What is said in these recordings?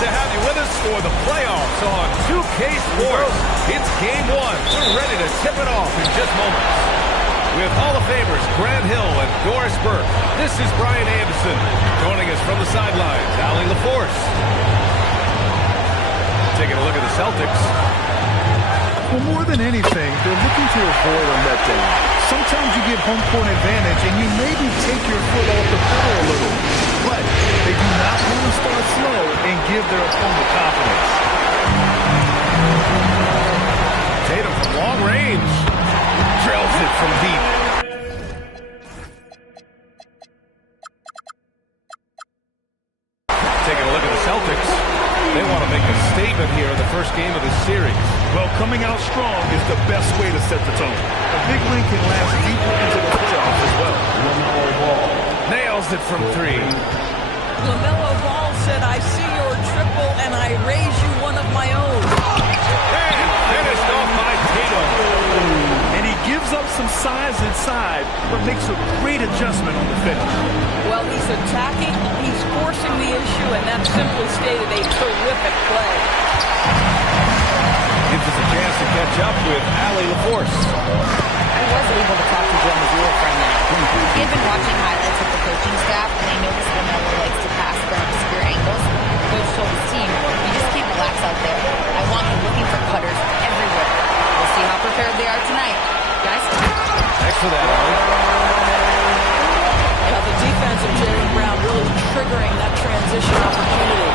to have you with us for the playoffs on 2K Sports. It's Game 1. We're ready to tip it off in just moments. With Hall of Famers Grant Hill and Doris Burke, this is Brian Anderson. Joining us from the sidelines, Allie LaForce. Taking a look at the Celtics. Well, more than anything, they're looking to avoid a letdown. Sometimes you get home court advantage and you maybe take your foot off the pedal a little. But they do not want to start slow and give their opponent confidence. Tatum from long range. Drills it from deep. Taking a look at the Celtics. They want to make a statement here in the first game of this series. Well, coming out strong is the best way to set the tone. A big win can last deeper into the playoffs as well. LaMelo Ball nails it from three. LaMelo Ball said, I see your triple and I raise you one of my own. And finished off by Tatum. And he gives up some size inside, but makes a great adjustment on the finish. Well, he's attacking, he's forcing the issue, and that's simply stated a terrific play. Gives us a chance to catch up with Allie LaForce. I was able to talk to Joe Mazzulla for a minute. He had been watching highlights with the coaching staff, and they noticed LaMelo likes to pass from obscure angles. The coach told his team, you just keep relax out there. I want you looking for cutters everywhere. We'll see how prepared they are tonight. Guys? Thanks for that, Allie. Now the defense of Jaylen Brown really triggering that transition opportunity.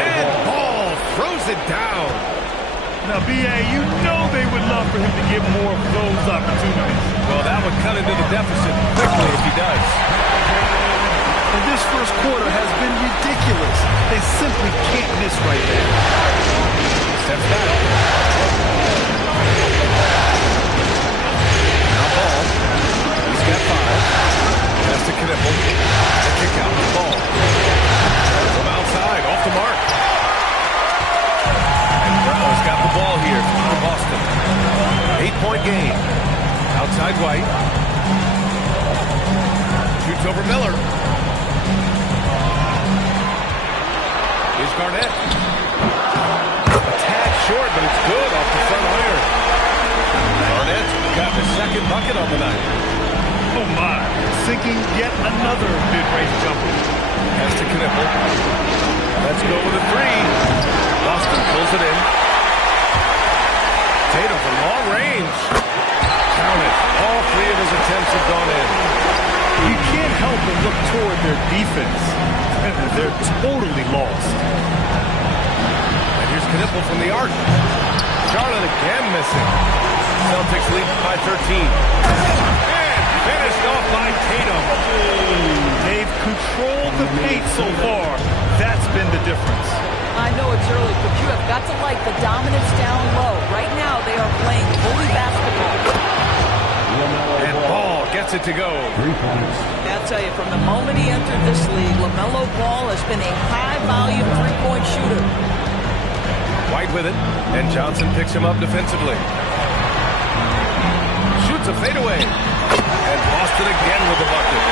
And Ball throws it down. Now, B.A., you know they would love for him to get more of those opportunities. Well, that would cut into the deficit quickly if he does. And this first quarter has been ridiculous. They simply can't miss right there. Steps back. Now Ball. He's got 5. Pass to Knipple. The kick out the ball. From outside, off the mark. And Brown's got the ball here for Boston. 8-point game. Outside White. Shoots over Miller. Here's Garnett. A tad short, but it's good off the front iron. Garnett's got the second bucket on the night. Oh, my. Sinking yet another mid-range jumper. Pass to Knipple. Let's go with a 3. Boston pulls it in. Tatum from long range. Count it. All 3 of his attempts have gone in. You can't help but look toward their defense. They're totally lost. And here's Knipple from the arc. Charlotte again missing. Celtics lead by 13. Finished off by Tatum. They've controlled the paint so far. That's been the difference. I know it's early, but you have got to like the dominance down low. Right now, they are playing bully basketball. And Ball gets it to go. 3 points. I'll tell you, from the moment he entered this league, LaMelo Ball has been a high-volume three-point shooter. White with it, and Johnson picks him up defensively. Shoots a fadeaway. And Boston again with the bucket.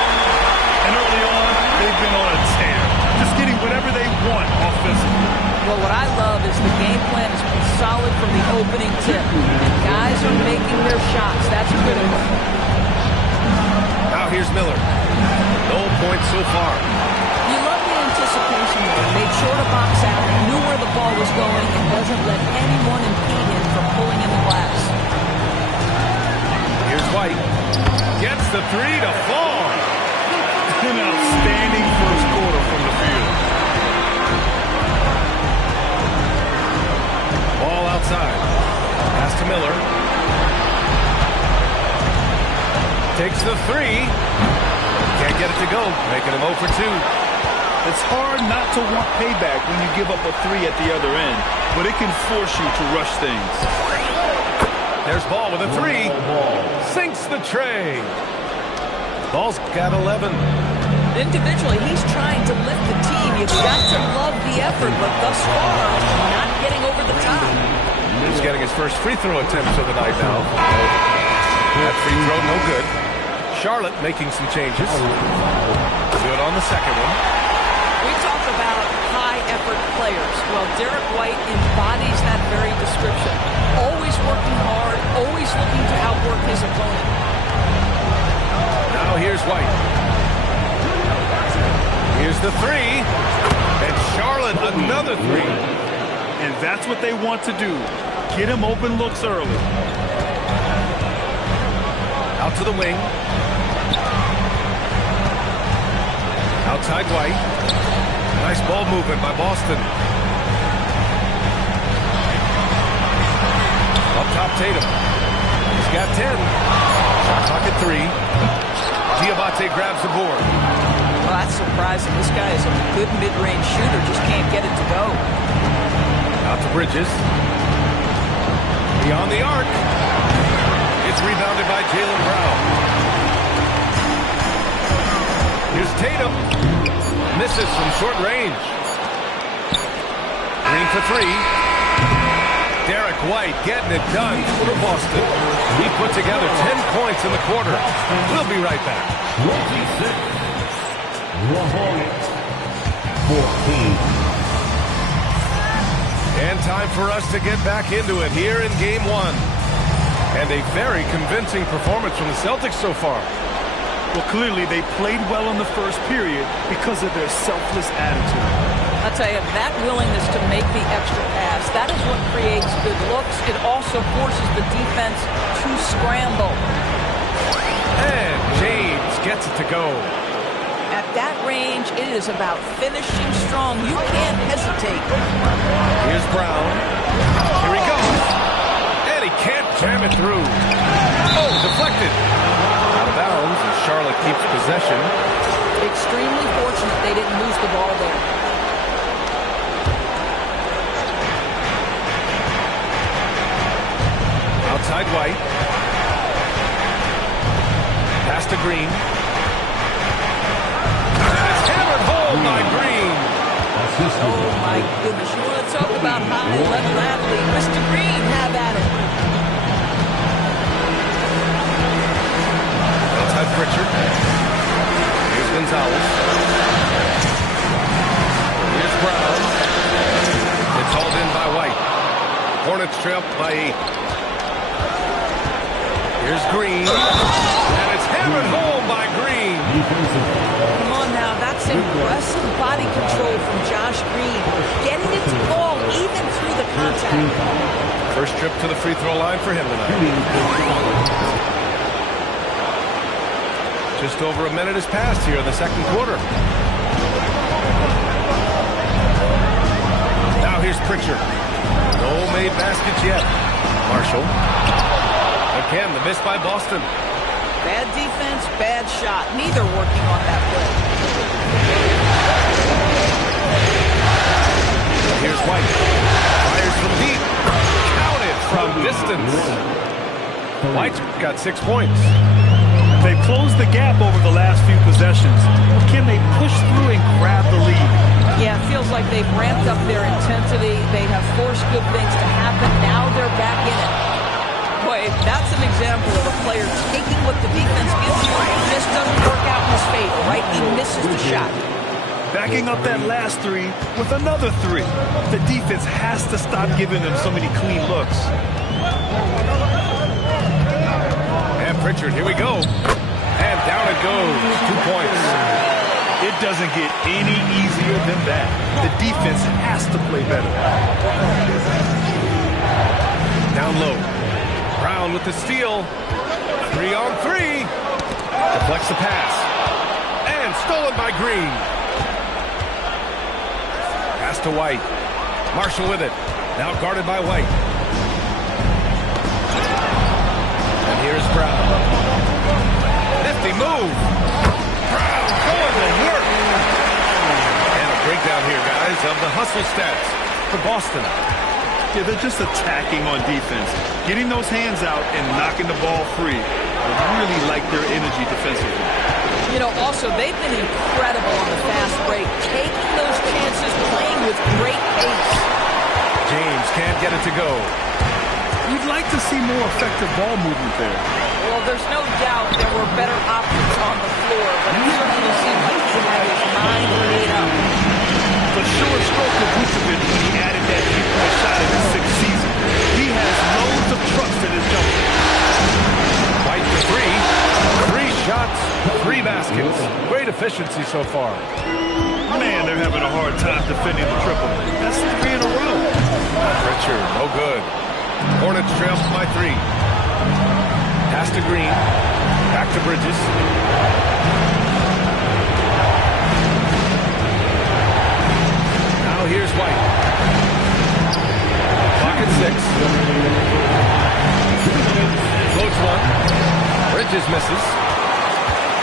And early on, they've been on a tear. Just getting whatever they want offensively. Well, what I love is the game plan has been solid from the opening tip. And guys are making their shots. That's critical. Now here's Miller. No points so far. You love the anticipation there. Made sure to box out, knew where the ball was going, and doesn't let anyone impede him from pulling in the glass. Here's White. Gets the 3 to fall. An outstanding first quarter from the field. Ball outside. Pass to Miller. Takes the 3. Can't get it to go. Making him 0 for 2. It's hard not to want payback when you give up a 3 at the other end, but it can force you to rush things. There's Ball with a 3. Sinks the tray. Ball's got 11. Individually, he's trying to lift the team. You've got to love the effort, but thus far, not getting over the top. He's getting his first free throw attempt of the night now. That free throw, no good. Charlotte making some changes. Good on the second one. We talk about high effort players. Well, Derek White embodies that very description. Always working hard, always looking to outwork his opponent. Now here's White. Here's the three. And Charlotte, another three. And that's what they want to do. Get him open looks early. Out to the wing. Outside White. Nice ball movement by Boston. Up top Tatum. He's got 10. Shot clock at 3. Diabate grabs the board. Well, that's surprising. This guy is a good mid-range shooter, just can't get it to go. Out to Bridges. Beyond the arc. It's rebounded by Jaylen Brown. Here's Tatum. Misses from short range. Green for 3. Derek White getting it done for Boston. He put together 10 points in the quarter. We'll be right back. The Hornets, 14. And time for us to get back into it here in Game 1. And a very convincing performance from the Celtics so far. Well, clearly they played well in the first period because of their selfless attitude. I'll tell you, that willingness to make the extra pass, that is what creates good looks. It also forces the defense to scramble. And James gets it to go. At that range, it is about finishing strong. You can't hesitate. Here's Brown. Here he goes. And he can't jam it through. Oh, deflected. Out of bounds, and Charlotte keeps possession. Extremely fortunate they didn't lose the ball there. Outside White. Pass to Green. By Green. Oh, my goodness. You want to talk about high-level athlete. Mr. Green, have at it. Outside Pritchard. Here's Gonzalez. Here's Brown. It's hauled in by White. Hornets trail by 8. Here's Green. And it's hammered home by Green. Come on now, that's impressive body control from Josh Green. Getting it to fall even through the contact. First trip to the free throw line for him tonight. Just over a minute has passed here in the second quarter. Now here's Pritchard. No made baskets yet. Marshall. Again, the miss by Boston. Bad defense, bad shot. Neither working on that play. Here's White. Fires from deep. Counted from distance. White's got 6 points. They've closed the gap over the last few possessions. Can they push through and grab the lead? Yeah, it feels like they've ramped up their intensity. They have forced good things to happen. Now they're back in it. Boy, that's an example of a player taking what the defense gives you. It just doesn't work out in his favor, right? He misses the shot. Backing up that last 3 with another 3. The defense has to stop giving them so many clean looks. And Pritchard, here we go. And down it goes. 2 points. It doesn't get any easier than that. The defense has to play better. Down low. Brown with the steal. 3 on 3. Deflects the pass. And stolen by Green. Pass to White. Marshall with it. Now guarded by White. And here's Brown. Nifty move. Brown going to work. And a breakdown here, guys, of the hustle stats for Boston. Yeah, they're just attacking on defense. Getting those hands out and knocking the ball free. I really like their energy defensively. You know, also, they've been incredible on the fast break, taking those chances, playing with great pace. James can't get it to go. You'd like to see more effective ball movement there. Well, there's no doubt there were better options on the floor, but it certainly seemed like he had his mind made up. The short stroke of Vucevic so far. Man, they're having a hard time defending the triple. That's 3 in a row. Pritchard, no good. Hornets trail by 3. Pass to Green. Back to Bridges. Now here's White. Clock at 6. Floats one. Bridges misses.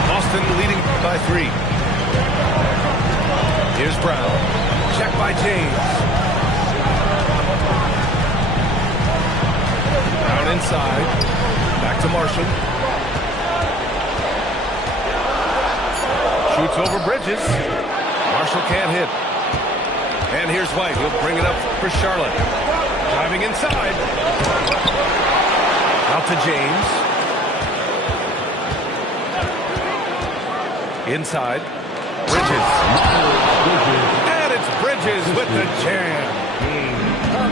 Boston leading by 3. Here's Brown. Check by James. Brown inside. Back to Marshall. Shoots over Bridges. Marshall can't hit. And here's White. He'll bring it up for Charlotte. Driving inside. Out to James. Inside. Bridges. And it's Bridges with the jam.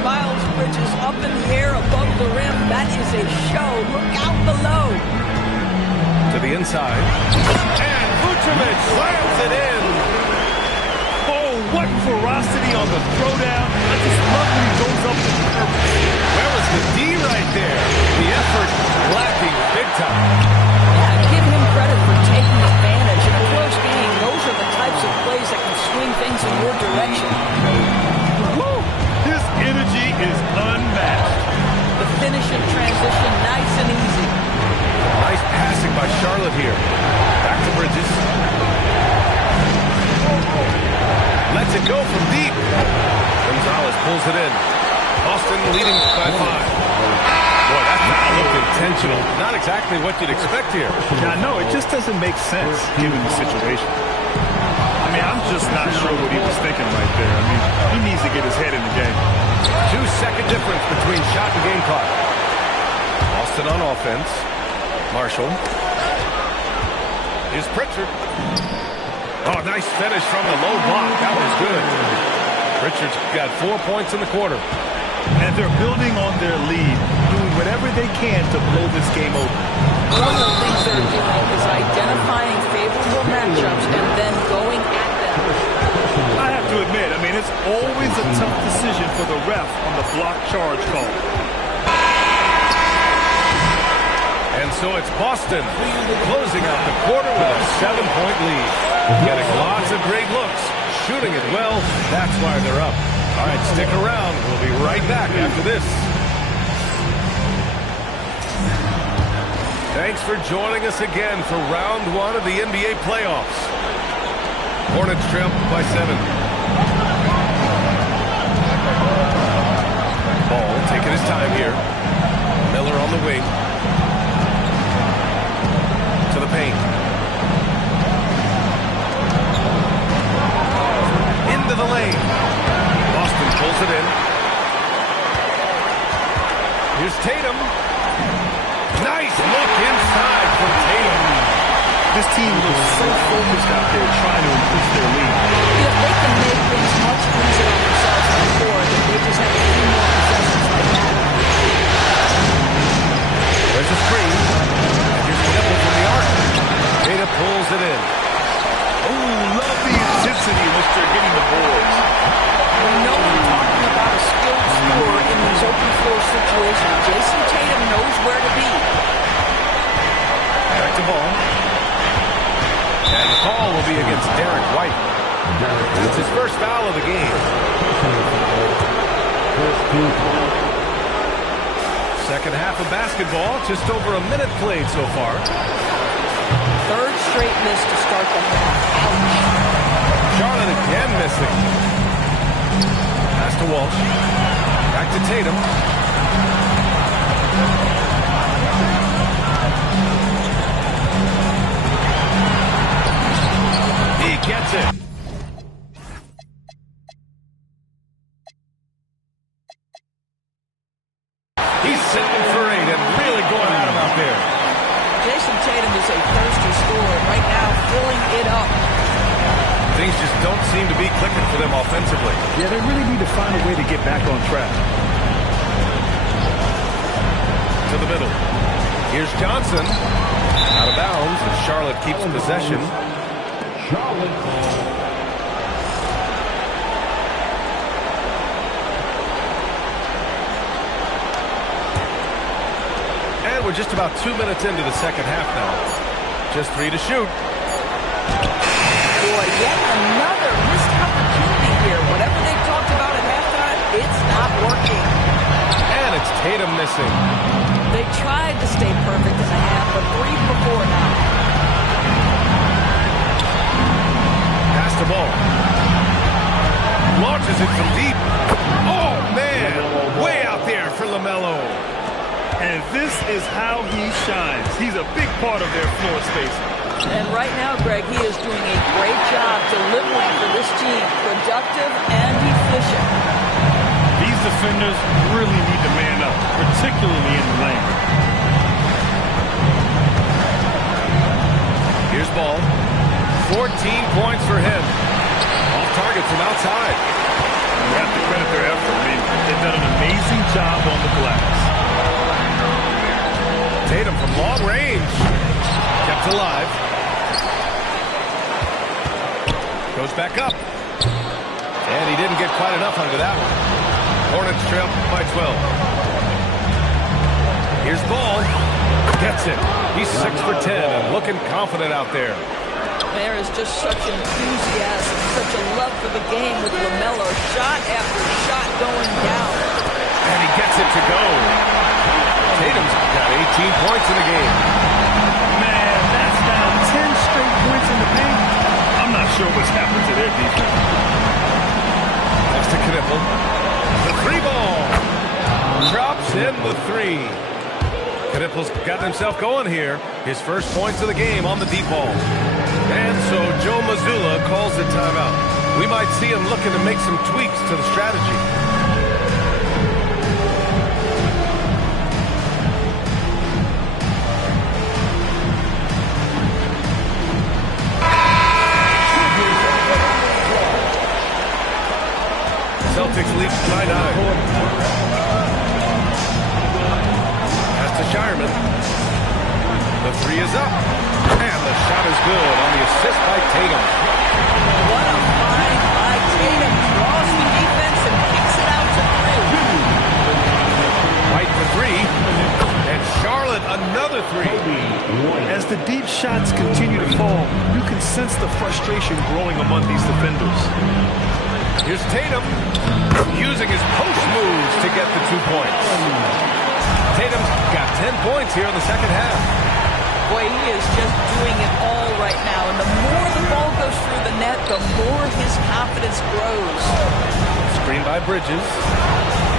Miles Bridges up in the air above the rim. That is a show. Look out below. To the inside. And Vucevic slams it in. Oh, what ferocity on the throwdown. I just love when he goes up with purpose. Where was the D right there? The effort lacking big time. Yeah, give him credit for taking advantage. In a close game, those are the types of plays that can swing things in your direction. Woo! His energy is unmatched. The finish in transition, nice and easy. Nice passing by Charlotte here. Back to Bridges. Lets it go from deep. Gonzalez pulls it in. Boston leading by 5. Boy, that foul looked intentional. Not exactly what you'd expect here. Yeah, no, it just doesn't make sense given the situation. I mean, I'm just not sure what he was thinking right there. I mean, he needs to get his head in the game. 2-second difference between shot and game clock. Boston on offense. Marshall. Here's Pritchard. Oh, nice finish from the low block. That was good. Pritchard's got 4 points in the quarter. And they're building on their lead, doing whatever they can to blow this game open. One of the things they're doing is identifying favorable matchups and then going at them. I have to admit, I mean, it's always a tough decision for the ref on the block charge call. And so it's Boston closing out the quarter with a 7-point lead. Getting lots of great looks, shooting it well. That's why they're up. All right, stick around. We'll be right back after this. Thanks for joining us again for round 1 of the NBA playoffs. Hornets trail by 7. Ball taking his time here. Miller on the wing. To the paint. Into the lane. Boston pulls it in. Here's Tatum. Nice look inside from Tatum. This team looks so focused out there trying to increase their lead. If they can make things much easier on themselves on the court, if they just have a few more possessions like that. There's a screen. And here's Temple from the arc. Tatum pulls it in. Oh, love the intensity in which they're getting the boards. No one talking about a skilled scorer in these open floor situations. Jason Tatum knows where to be. Back to ball. And the call will be against Derek White. That's his first foul of the game. Second half of basketball, just over a minute played so far. Third straight miss to start the half. Ouch. Charlotte again missing. Pass to Walsh. Back to Tatum. He gets it. He's 7 for 8 and really going at him out there. Jason Tatum is a thirsty scorer right now, filling it up. Things just don't seem to be clicking for them offensively. Yeah, they really need to find a way to get back on track. To the middle. Here's Johnson. Out of bounds as Charlotte keeps possession. Charlotte. And we're just about 2 minutes into the second half now. Just 3 to shoot. Boy, yet another missed opportunity here. Whatever they talked about at halftime, it's not working. And it's Tatum missing. They tried to stay perfect in the half, but 3 for 4 now. Pass the ball. Launches it from deep. Oh, man. Way out there for LaMelo. And this is how he shines. He's a big part of their floor spacing. And right now, Greg, he is doing a great job delivering for this team. Productive and efficient. These defenders really need to man up, particularly in the lane. Here's ball. 14 points for him. Off target from outside. You have to credit their effort. I mean, they've done an amazing job on the glass. Tatum from long range. Kept alive. Goes back up. And he didn't get quite enough under that one. Hornets trail by 12. Here's ball. Gets it. He's 6 for 10 and looking confident out there. There is just such enthusiasm, such a love for the game with LaMelo. Shot after shot going down. And he gets it to go. Tatum's got 18 points in the game. Man, that's now 10 straight points in the paint. I'm not sure what's happened to their defense. Pass to Knipple. The 3 ball. Drops in the 3. Knipple's gotten himself going here. His first points of the game on the deep ball. And so Joe Mazzulla calls the timeout. We might see him looking to make some tweaks to the strategy. Celtics lead 9-9. Pass to Shireman. The 3 is up. And the shot is good on the assist by Tatum. What a find by Tatum. Draws the defense and kicks it out to 3. White for 3. And Charlotte another 3. As the deep shots continue to fall, you can sense the frustration growing among these defenders. Here's Tatum using his post moves to get the 2 points. Tatum's got 10 points here in the second half. Boy, he is just doing it all right now. And the more the ball goes through the net, the more his confidence grows. Screen by Bridges.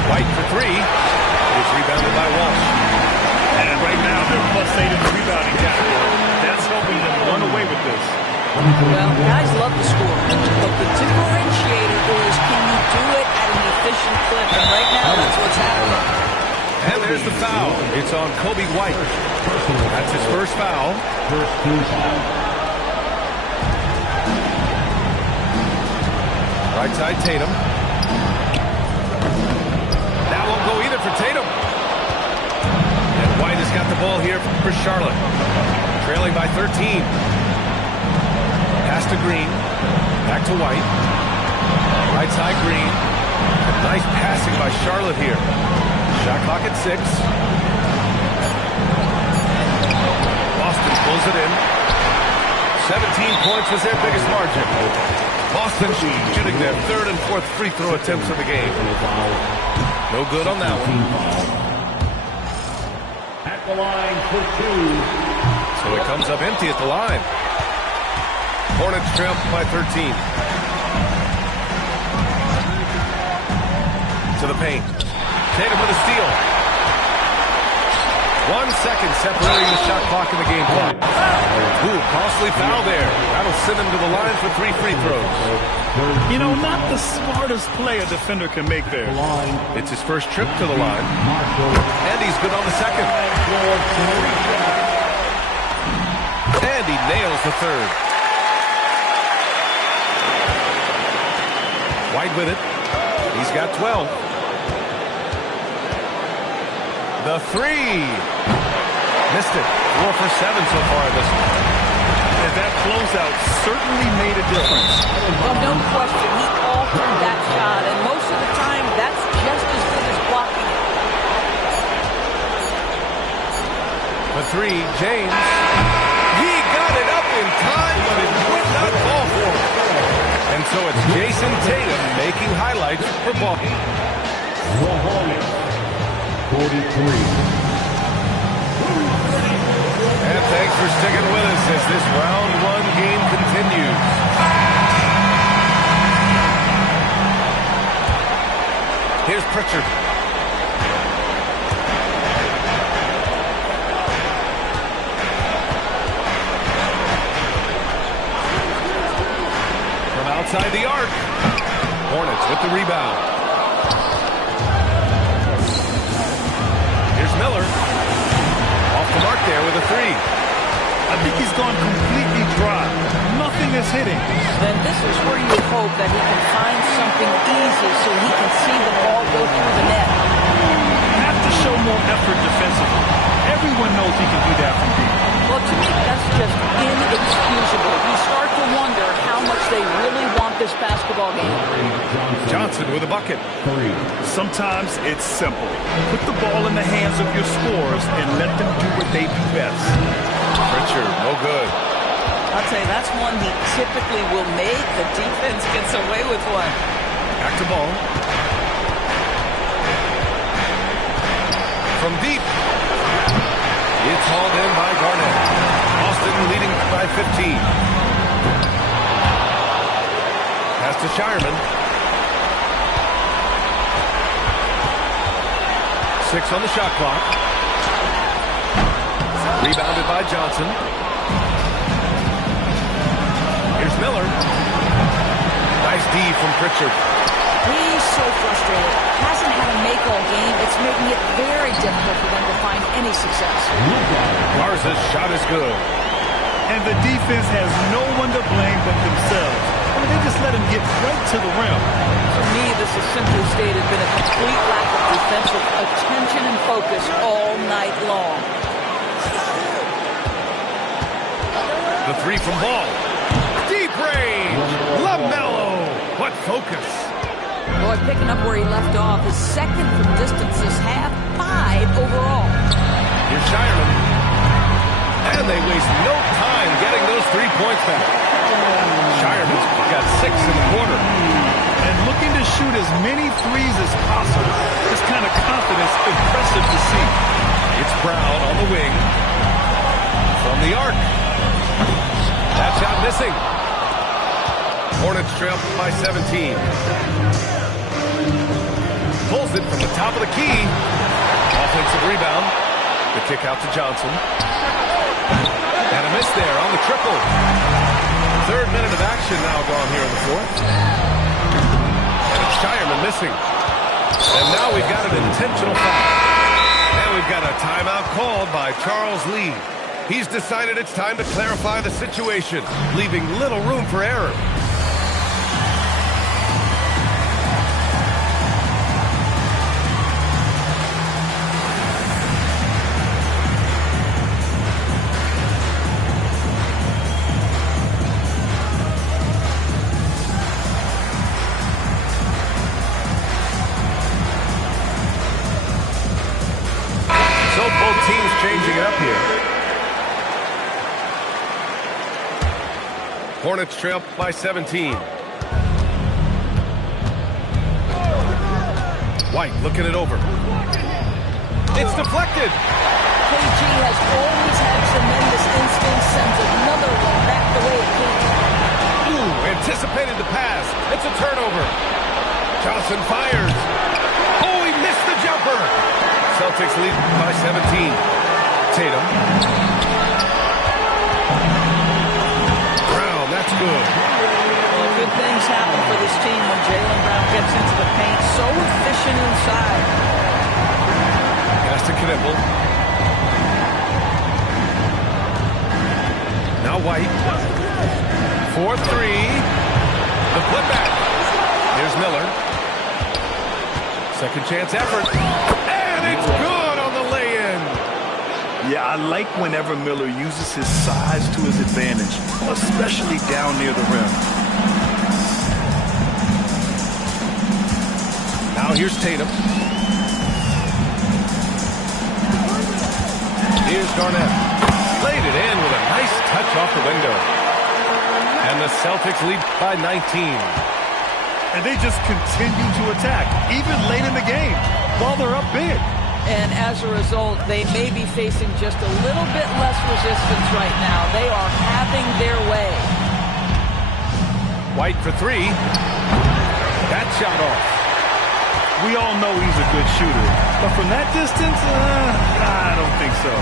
White for 3. It's rebounded by Walsh. And right now, they're +8 in the rebounding category. That's helping them run away with this. Well, guys love to score, but the differentiator is can you do it at an efficient clip? And right now, that's what's happening. And there's the foul. It's on Kobe White. That's his first foul. Right side Tatum. That won't go either for Tatum. And White has got the ball here for Charlotte. Trailing by 13. Pass to Green. Back to White. Right side Green. Nice passing by Charlotte here. Shot clock at 6. Boston pulls it in. 17 points was their biggest margin. Boston shooting their 3rd and 4th free throw attempts of the game. No good on that one. At the line for 2. So it comes up empty at the line. Hornets trail by 13. To the paint. Tatum with a steal. 1 second separating the shot clock in the game clock. Ooh, costly foul there. That'll send him to the line for 3 free throws. You know, not the smartest play a defender can make there. It's his first trip to the line. And he's good on the second. And he nails the 3rd. White with it. He's got 12. The 3. Missed it. 4 for 7 so far this one. And that closeout certainly made a difference. Well, no question, he altered that shot, and most of the time, that's just as good as blocking it. The three, James. He got it up in time, but it would not fall for him. And so it's Jason Tatum making highlights for ball. The Hornets, 43. And thanks for sticking with us as this round one game continues. Here's Pritchard. From outside the arc. Hornets with the rebound. Here's Miller. Off the mark there with a three. I think he's gone completely dry. Nothing is hitting. Then this is where you hope that he can find something easy so he can see the ball go through the net. Have to show more effort defensively. Everyone knows he can do that from deep. Well, to me, that's just inexcusable. You start to wonder how much they really want this basketball game. Johnson with a bucket. Sometimes it's simple. Put the ball in the hands of your scorers and let them do what they do best. Pritchard, no good. I'll tell you, that's one he typically will make. The defense gets away with one. Back to ball. From deep. It's hauled in by Garnett. Austin leading by 15. Pass to Shireman. 6 on the shot clock. Rebounded by Johnson. Here's Miller. Nice D from Pritchard. He's so frustrated. Hasn't had a make all game. It's making it very difficult for them to find any success. Garza's shot is good. And the defense has no one to blame but themselves. I mean, they just let him get right to the rim. For me, this has simply stated been a complete lack of defensive attention and focus all night long. The three from Ball. Deep range. LaMelo. What focus. Boy, picking up where he left off. His second from distance this half, 5 overall. Here's Shireman. And they waste no time getting those 3 points back. Shireman's got 6 in the quarter. And looking to shoot as many threes as possible. This kind of confidence, impressive to see. It's Brown on the wing. From the arc. That shot missing. Hornets trail by 17. Pulls it from the top of the key. Offensive rebound. The kick out to Johnson. And a miss there on the triple. 3rd minute of action now gone here in the 4th. And it's Shireman missing. And now we've got an intentional foul. And we've got a timeout called by Charles Lee. He's decided it's time to clarify the situation, leaving little room for error. So both teams changing it up here. Hornets trail by 17. White looking it over. It's deflected. KG has always had tremendous instincts, sends another one back the way it came. Ooh, anticipated the pass. It's a turnover. Johnson fires. Oh, he missed the jumper. Celtics lead by 17. Tatum. That's good. Well, good things happen for this team when Jaylen Brown gets into the paint. So efficient inside. Pass to Knipple. Now White. 4-3. The putback. Here's Miller. Second chance effort. And it's good on the lay-in. Yeah, I like whenever Miller uses his size to his advantage, especially down near the rim. Now here's Tatum. Here's Garnett. Played it in with a nice touch off the window. And the Celtics lead by 19. And they just continue to attack, even late in the game, while they're up big. And as a result, they may be facing just a little bit less resistance right now. They are having their way. White for three. That shot off. We all know he's a good shooter, but from that distance, I don't think so.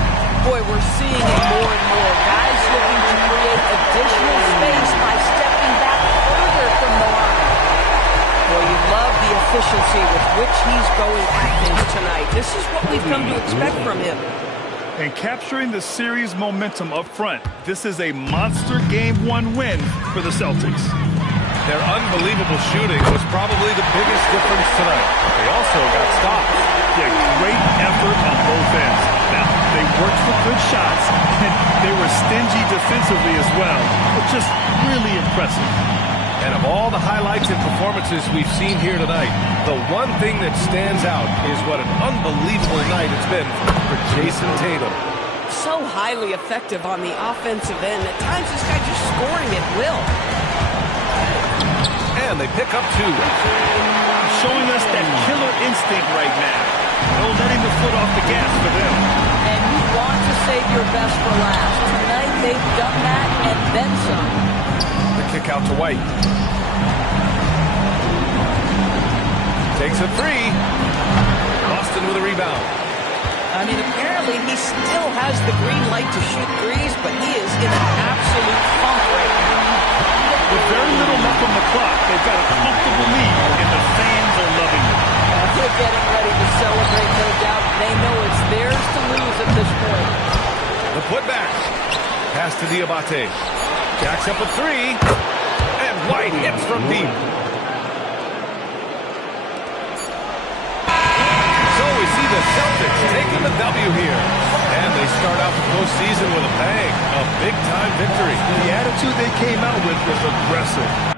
Boy, we're seeing it more and more. Guys looking to create additional space by stepping back further from the line. Boy, you love the efficiency with which he's going at things tonight. This is what we've come to expect from him. And capturing the series momentum up front, this is a monster Game 1 win for the Celtics. Their unbelievable shooting was probably the biggest difference tonight. They also got stops. Yeah, great effort on both ends. Now, they worked for good shots, and they were stingy defensively as well, but just really impressive. And of all the highlights and performances we've seen here tonight, the one thing that stands out is what an unbelievable night it's been for Jason Tatum. So highly effective on the offensive end. At times, this guy just scoring at will. And they pick up two. Showing us that killer instinct right now. No letting the foot off the gas for them. And you want to save your best for last. Tonight, they've done that and then some. The kick out to White. Takes a three. Boston with a rebound. I mean, apparently he still has the green light to shoot threes, but he is in an absolute funk right now. With very little left on the clock, they've got a comfortable lead, and the fans are loving it. They're getting ready to celebrate, no doubt. They know it's theirs to lose at this point. The putback. Pass to Diabate. Jacks up a three. And White hits from deep. So we see the Celtics taking the W here. And they start out the postseason with a bang. A big-time victory. The attitude they came out with was aggressive.